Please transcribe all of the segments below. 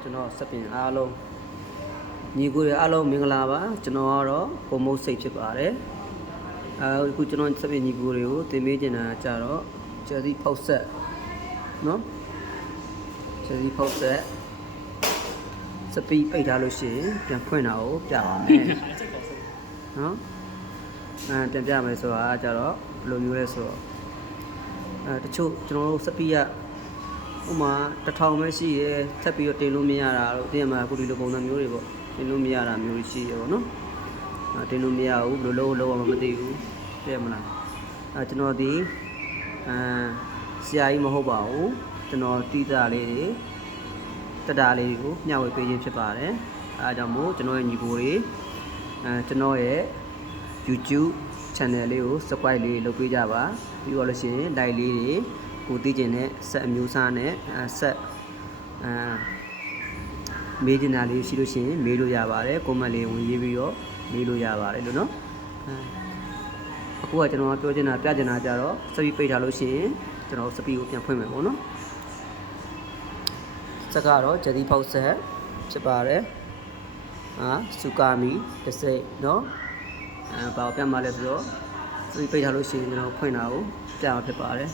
ကျွန်တော်စပင်အားလုံးညီကိုတွေအားလုံးမင်္ဂလာပါကျွန်တော်ကတော့ကိုမုတ်စိတ်ဖြစ်ပါတယ်အခုကျွန်တော်စပင်ညီကိုတွေကိုတင်ပေးနေတာကြတော့ကျယ်စီဖောက်ဆက်နော်ကျယ်စီဖောက်ဆက်စပီပိတ်ထားလို့ရှိရင်ပြန်ဖွင့်တာကိုပြပါမယ်နော်အဲပြန်ပြမယ်ဆိုတာကြတော့ဘယ်လိုမျိုးလဲဆိုတော့အဲတချို့ကျွန်တော်တို့စပီက ဥမာတစ်ထောင်ပဲရှိရဲထပ်ပြီးတော့တင်လို့မရတာတော့တင်မှာအခုဒီလိုပုံစံမျိုးတွေပေါ့တင်လို့မရတာမျိုးရှိရပေါ့နော်အဲတင်လို့မရဘူးဘယ်လိုလုပ်လုပ်အောင်မသိဘူးသိရမလားအဲကျွန်တော်ဒီအဲဆရာကြီးမဟုတ်ပါဘူးကျွန်တော်တီးတာလေးတွေတတာလေးတွေကိုမျှဝေပေးခြင်းဖြစ်ပါတယ်အဲဒါကြောင့်မို့ကျွန်တော်ရဲ့ညီကိုတွေအဲကျွန်တော်ရဲ့ YouTube channel လေးကို subscribe လေးလုပ်ပေးကြပါပြီးတော့လို့ရှိရင် like လေးတွေ ကိုသိကျင်တဲ့ဆက်အမျိုးအစားနဲ့အဲဆက်အဲမေးချင်တာလေးရှိလို့ရှိရင်မေးလို့ရပါတယ် comment လေးဝင်ရေးပြီးတော့မေးလို့ရပါတယ်လို့နော်အဲအခုကကျွန်တော်ပြောချင်တာပြချင်တာကြတော့စပီပိတ်ထားလို့ရှိရင်ကျွန်တော်စပီကိုပြန်ဖွင့်မယ်ပေါ့နော်စက်ကတော့ဂျဒီဖောက်ဆက်ဖြစ်ပါတယ်အာစူကာမီတစ်စိတ်နော်အဲဘာကိုပြတ်မှလဲဆိုတော့သူပိတ်ထားလို့ရှိရင်ကျွန်တော်ဖွင့်တာကိုပြမှာဖြစ်ပါတယ်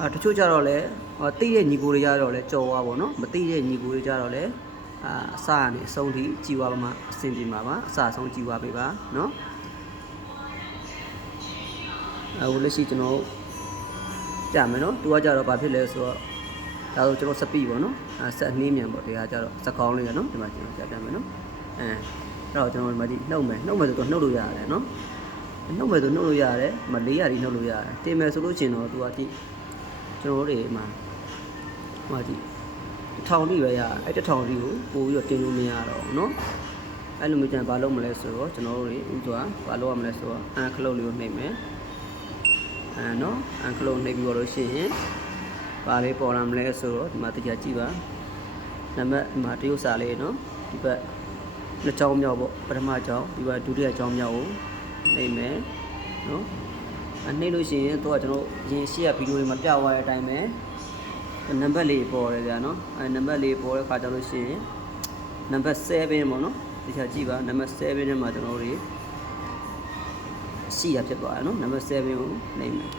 အဲတချို့ကြတော့လဲတိတဲ့ညီကိုတွေကြတော့လဲကြော်သွားပေါ့နော်မတိတဲ့ညီကိုတွေကြတော့လဲအာအစကနေအဆုံးထိကြည်သွားပါမှအဆင်ပြေမှာပါအစအဆုံးကြည်သွားပေးပါနော်အခုလက်ရှိကျွန်တော်ကြမယ်နော်သူကကြတော့ဘာဖြစ်လဲဆိုတော့ဒါဆိုကျွန်တော်စပီပေါ့နော်အဲဆက်နှင်းမြန်ပေါ့တရားကြတော့စကောင်းလေးရနော်ဒီမှာကျွန်တော်ကြပြမယ်နော်အဲအဲ့တော့ကျွန်တော်ဒီမှာဒီနှုတ်မယ်နှုတ်မယ်ဆိုတော့နှုတ်လို့ရတယ်နော်နှုတ်မယ်ဆိုနှုတ်လို့ရတယ်မလေးရည်နှုတ်လို့ရတယ်တင်မယ်ဆိုလို့ရှင်တော့သူကဒီ ကျွန်တော်တို့တွေမှာဟိုဒီထောင်လေးပဲရအဲ့တထောင်လေးကိုပို့ပြီးတော့တင်လို့မရတော့ဘူးနော်အဲ့လိုမျိုးကျန်ဘာလုပ်မလဲဆိုတော့ကျွန်တော်တို့တွေဥစွာဘာလုပ်ရမလဲဆိုတော့အန်ခလုတ်လေးကိုနှိပ်မယ်အဲနော်အန်ခလုတ်နှိပ်ပြီးတော့လို့ရှိရင်ဘာလေးပေါ်လာမလဲဆိုတော့ဒီမှာတရားကြည့်ပါနံပါတ်ဒီမှာတရုတ်စာလေးနော်ဒီဘက်နှစ်ကြောင်းမြောက်ပေါ့ပထမကြောင်းပြီးတော့ဒုတိယကြောင်းမြောက်ကိုနှိပ်မယ်နော်အ နှိပ်လို့ရှိရင်တော့ကျွန်တော်ရင်ရှေ့ကဗီဒီယိုတွေမှာပြသွားတဲ့အတိုင်းပဲနံပါတ်လေးပေါ်တယ်ဗျာနော်အဲနံပါတ်လေးပေါ်တဲ့ခါကျလို့ရှိရင်နံပါတ်7ပေါ့နော်တရားကြည့်ပါနံပါတ်7ထဲမှာကျွန်တော်တို့ရှိရဖြစ်သွားတယ်နော်နံပါတ်7ကိုနှိပ်မယ်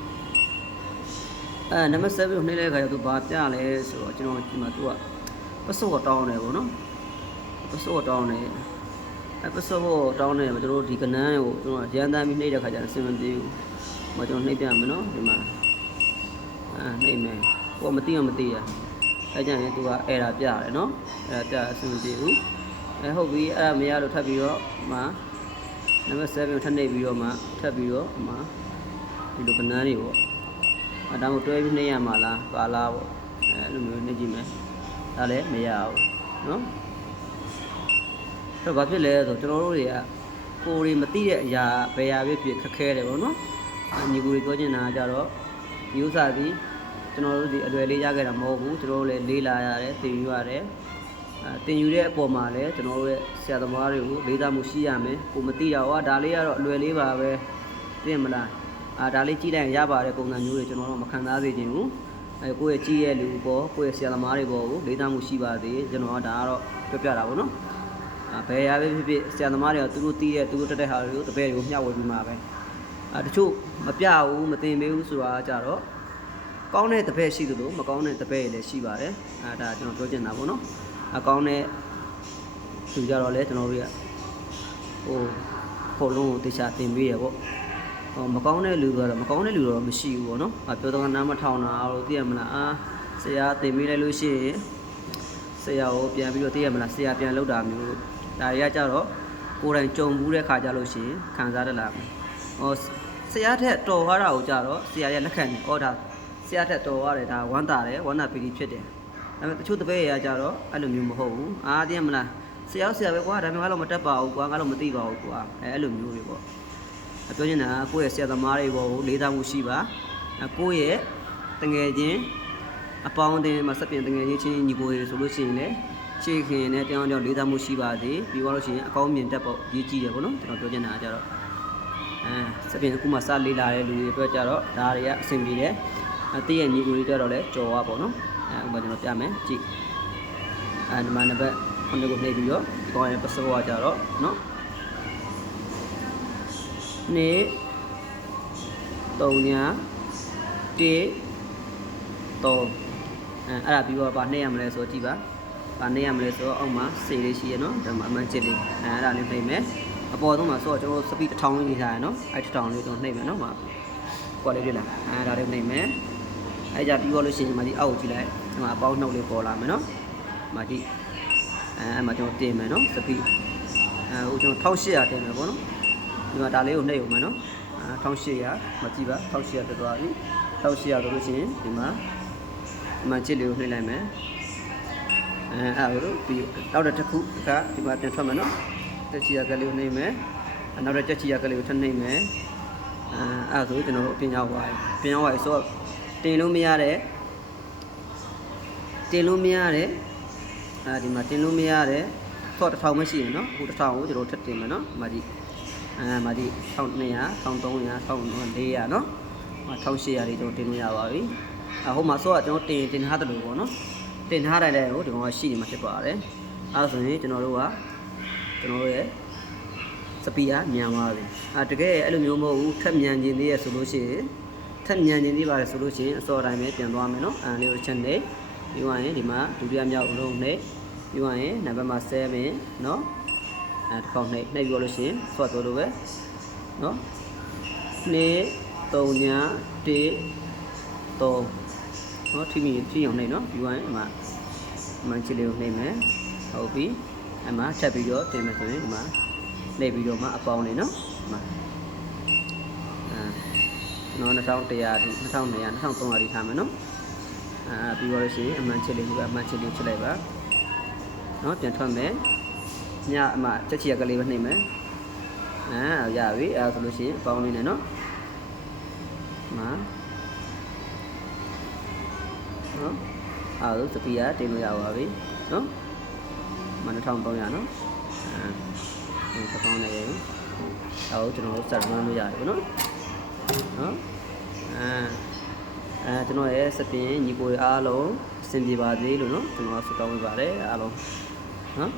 အဲနံပါတ်7ကိုနှိပ်တဲ့အခါကျတော့သူဘာပြလဲဆိုတော့ကျွန်တော်ဒီမှာသူကပတ်စော့တောင်းတယ်ပေါ့နော်ပတ်စော့တောင်းတယ်အဲပတ်စော့တောင်းတယ်ကျွန်တော်တို့ဒီကနန်းကိုကျွန်တော်ရန်တမ်းပြီးနှိပ်တဲ့အခါကျတော့အဆင်မပြေဘူး မကျွန်တော်နှိပ်ပြမယ်နော်ဒီမှာအဲနှိပ်မယ်ကိုမသိအောင်မသိရအဲကြရင်သူကအဲ့ဒါပြတယ်နော်အဲ့ဒါပြအဆင်မပြေဘူးအဲဟုတ်ပြီအဲ့ဒါမရလို့ထပ်ပြီးတော့မှနံပါတ်7ကိုထပ်နှိပ်ပြီးတော့မှထပ်ပြီးတော့မှဒီလိုကနန်းတွေပေါ့အဲဒါမှတွဲပြီးနှိပ်ရမှာလားပါလားပေါ့အဲအဲ့လိုမျိုးနှိပ်ကြည့်မယ်ဒါလည်းမရဘူးနော်အဲ့တော့ဘာဖြစ်လဲဆိုကျွန်တော်တို့တွေကကိုယ်တွေမသိတဲ့အရာဘယ်ရာပဲဖြစ်ခက်ခဲတယ်ပေါ့နော်အ ညီကိုတွေပြောချင်တာကကြတော့ဒီဥစ္စာဒီကျွန်တော်တို့ဒီအလွယ်လေးရခဲ့တာမဟုတ်ဘူးကျွန်တော်တို့လည်းလေးလာရတယ်သင်ယူရတယ်အဲသင်ယူတဲ့အပေါ်မှာလည်းကျွန်တော်တို့ရဲ့ဆရာသမားတွေကိုလေးစားမှုရှိရမယ်ကိုမသိတာဟောဒါလေးကတော့အလွယ်လေးပါပဲသိရမလားအာဒါလေးကြည့်လိုက်ရင်ရပါတယ်ပုံစံမျိုးတွေကျွန်တော်တို့မခံစားစေချင်ဘူးအဲကိုယ့်ရဲ့ကြည့်ရဲ့လူပေါ်ကိုယ့်ရဲ့ဆရာသမားတွေပေါ်ကိုလေးစားမှုရှိပါသေးကျွန်တော်ကဒါကတော့ပြောပြတာပေါ့နော်အာဘယ်ရပဲဖြစ်ဖြစ်ဆရာသမားတွေကသူတို့တီးတဲ့သူတို့တက်တဲ့ဟာတွေကိုတပည့်တွေကိုမျှဝေပြီးမှာပဲ အာတချို့မပြဘူးမတင်ပေးဘူးဆိုတာကြတော့ကောင်းတဲ့တပည့်ရှိသလိုမကောင်းတဲ့တပည့်တွေလည်းရှိပါတယ်အာဒါကျွန်တော်ပြောချင်တာပေါ့နော်အကောင်းတဲ့သူကြတော့လေကျွန်တော်တို့ကဟိုဖို့လုံးကိုတေချာတင်ပေးရပေါ့ဟောမကောင်းတဲ့လူကတော့မကောင်းတဲ့လူတော့မရှိဘူးပေါ့နော်အပြောတော့နားမထောင်တာလို့သိရမလားအာဆရာတင်ပေးလိုက်လို့ရှိရင်ဆရာကိုပြန်ပြီးတော့သိရမလားဆရာပြန်လောက်တာမျိုးဒါတွေကကြတော့ကိုယ်တိုင်ကြုံဘူးတဲ့ခါကြလို့ရှိရင်ခံစားရလာမယ်ဟော ဆရာထက်တော်သွားတာကိုကြတော့ဆရာရဲ့လက်ခံတယ်ဟောဒါဆရာထက်တော်သွားတယ်ဒါဝမ်းသာတယ်ဝမ်းသာပီတိဖြစ်တယ်ဒါပေမဲ့တချို့တပည့်တွေကကြတော့အဲ့လိုမျိုးမဟုတ်ဘူးအာသိရမလားဆရာဆရာပဲကွာဒါပေမဲ့ငါတော့မတက်ပါဘူးကွာငါတော့မသိပါဘူးကွာအဲအဲ့လိုမျိုးတွေပေါ့အပြောချင်တာကကိုယ့်ရဲ့ဆရာသမားတွေဘောကိုလေးစားမှုရှိပါအကိုယ့်ရဲ့တငယ်ချင်းအပေါင်းအသင်းမှာစက်ပြင်တငယ်ချင်းချင်းညီကိုတွေဆိုလို့ရှိရင်လည်းရှေ့ခင်နဲ့တောင်းတောင်းလေးစားမှုရှိပါသေးပြီးတော့လို့ရှိရင်အကောင်းမြင်တတ်ဖို့ရေးကြည့်တယ်ပေါ့နော်ကျွန်တော်ပြောချင်တာကကြတော့ အဲစက်ပြင်အခုမှစလေးလာတဲ့လူတွေအတွက်ကြတော့ဒါတွေကအဆင်ပြေတယ်အတည့်ရဲ့ညီကိုတွေကြတော့လည်းကြော်ရပါပေါ့နော်အဲဥပမာကျွန်တော်ပြမယ်ကြည့်အဲဒီမှာနံပါတ်9ကိုနှိပ်ပြီးတော့ဒီကောင်ရဲ့ password ကကြတော့နော်နေ3ညာ1 3အဲအဲ့ဒါပြီးတော့ဗာနှိပ်ရမလဲဆိုတော့ကြည့်ပါဗာနှိပ်ရမလဲဆိုတော့အောက်မှာစေလေးရှိရနော်ဒါမှအမှန်ချစ်လေးအဲအဲ့ဒါလေးနှိပ်မယ် အပေါ်ဆုံးမှာဆိုတော့ကျွန်တော်တို့ speed 1000လေးထားရနော်အဲ့1000လေးကျွန်တော်နှိပ်မယ်နော်မှာကွာလေးပြလာအဲဒါလေးနှိပ်မယ်အဲ့ကြပြီးတော့လို့ရှိရင်ဒီမှာဒီအောက်ကိုကြည့်လိုက်ဒီမှာအပေါင်းနှုတ်လေးပေါ်လာမယ်နော်မှာကြည့်အဲအဲ့မှာကျွန်တော်တင်မယ်နော် speed အဲဟိုကျွန်တော်1800တင်မယ်ပေါ့နော်ဒီမှာဒါလေးကိုနှိပ်အောင်မယ်နော်အဲ1800မကြည့်ပါ1800တက်သွားပြီ1800ဆိုလို့ရှိရင်ဒီမှာဒီမှာချစ်လေးကိုနှိပ်လိုက်မယ်အဲအဲ့ဒါကိုပြီးနောက်တစ်ခုကဒီမှာပြန်ထွက်မယ်နော် တက်ချီရကလေးကိုနှိပ်မယ်အဲနောက်တစ်ချက်ချီရကလေးကိုထပ်နှိပ်မယ်အဲအဲ့ဒါဆိုကျွန်တော်တို့ပြင်ရောက်သွားပြီပြင်ရောက်သွားပြီဆိုတော့တင်လို့မရတဲ့တင်လို့မရတဲ့အဲဒီမှာတင်လို့မရတဲ့ဆော့တစ်ထောင်မရှိရင်နော်အခုတစ်ထောင်ကိုကျွန်တော်ထပ်တင်မယ်နော်ဒီမှာဒီအဲမှာဒီ1200 1300 1400နော်1800လေးကျွန်တော်တင်လို့ရပါပြီအဟိုမှာဆော့ကကျွန်တော်တင်တင်ထားတယ်လို့ပေါ့နော်တင်ထားတယ်လည်းဟိုဒီကောင်ကရှိနေမှာဖြစ်ပါတယ်အဲဒါဆိုရင်ကျွန်တော်တို့က ကျွန်တော်တို့ရဲ့စပီကမြန်သွားပြီအဲတကယ်အဲ့လိုမျိုးမဟုတ်ဘူးထက်မြန်ခြင်းသေးရဆိုလို့ရှိရင်ထက်မြန်ခြင်းသေးပါတယ်ဆိုလို့ရှိရင်အစောတိုင်းပဲပြန်သွားမယ်နော်အဲလေးကိုချက်နေပြီးသွားရင်ဒီမှာဒုတိယမြောက်အလုံးနဲ့ပြီးသွားရင်နံပါတ်မှာ7နော်အဲတစ်ခေါက်နှိပ်နှိပ်ပြီးလို့ရှိရင်ဆွတ်သွားလို့ပဲနော်2 3ညာ1 3နော်ထိမိထိအောင်နှိပ်နော်ပြီးသွားရင်ဒီမှာဒီမှာချစ်လေးကိုနှိပ်မယ်ဟုတ်ပြီ အမှချက်ပြီးတော့တင်မယ်ဆိုရင်ဒီမှာနှိပ်ပြီးတော့မှအပေါင်းလေးနော်ဒီမှာအဲနော်2100ထိ2200 2300ထိထားမယ်နော်အာပြီးတော့လို့ရှိရင်အမှန်ချစ်လေးကိုအမှန်ချစ်လေးချစ်လိုက်ပါနော်ပြန်ထွက်မယ်ညအမှချက်ချီရကလေးပဲနှိပ်မယ်အာရပြီအဲဆိုလို့ရှိရင်အပေါင်းလေးနဲ့နော်မှာနော်အဲဒါစပီးရတင်လို့ရပါပြီနော် မ2300နော်အဲဒီပေါင်းနေရင်အဲဒါကျွန်တော်တို့စက်ရမ်းလို့ရတယ်ပေါ့နော်နော်အဲအဲကျွန်တော်ရဲ့စပင်ညီကိုအားလုံးအဆင်ပြေပါသေးလို့နော်ကျွန်တော်ဆုတောင်းပေးပါတယ်အားလုံးနော်